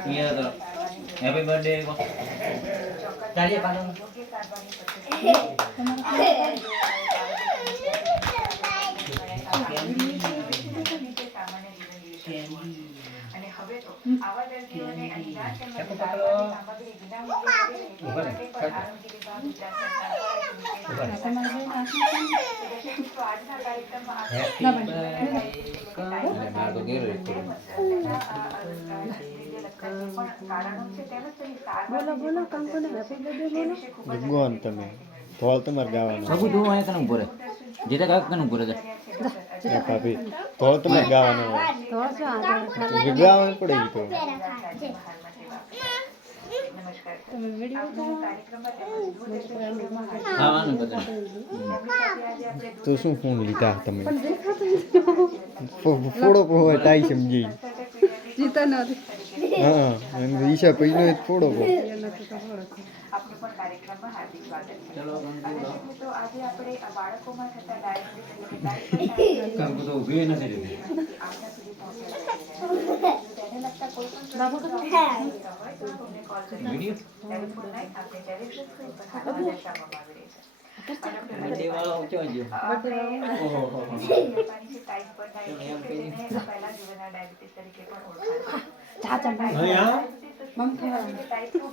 અહીંયા તો happy birthday તાળીએ પાડો અને હવે તો આવા દર્દીઓને અનિવાર્ય સામગ્રી વિનામૂલ્યે બોલો કંકુને હેપી બર્થડે બોલો ભગવાન તમે થોલ તમારે ગાવાનું સબુ તું આયા તને ઉપર જેતા ગાક તને ઉપર જા ભાભી થોલ તમારે ગાવાનું થોલ શું આ ગાવાનું પડે ઈ તો તમે વિડિયો ખાવાનું બધા તો શું ફોન લીધા તમે ફોડો પોવા તાઈ સમજી જીતા નથી હા એમ ઈશા પૈનો જ ફોડો પો આપણે પણ કાર્યક્રમમાં હાર્દિક સ્વાગત છે. ચલો તો આજે આપણે બાળકોમાં થતા ડાયાબિટીસ કંકુ તો ઊભી નથી રહેતી આપણા સુધી પહોંચાડવા તેને લગતા કોઈ પણ પ્રશ્નો હોય તો અમને કોલ કરી ટેલિફોન લાઈન આપણે ટેલિવિઝન સ્ક્રીન પર હાલમાં દર્શાવવામાં આવી રહી છે. બર્થડે વાળો ઊંચો ગયો ઓહો ટાઈમ પર ડાયાબિટીસ પહેલા જીવનના ડાયાબિટીસ તરીકે પણ ઓળખાય છે. અહીંયા ટાઈપ 2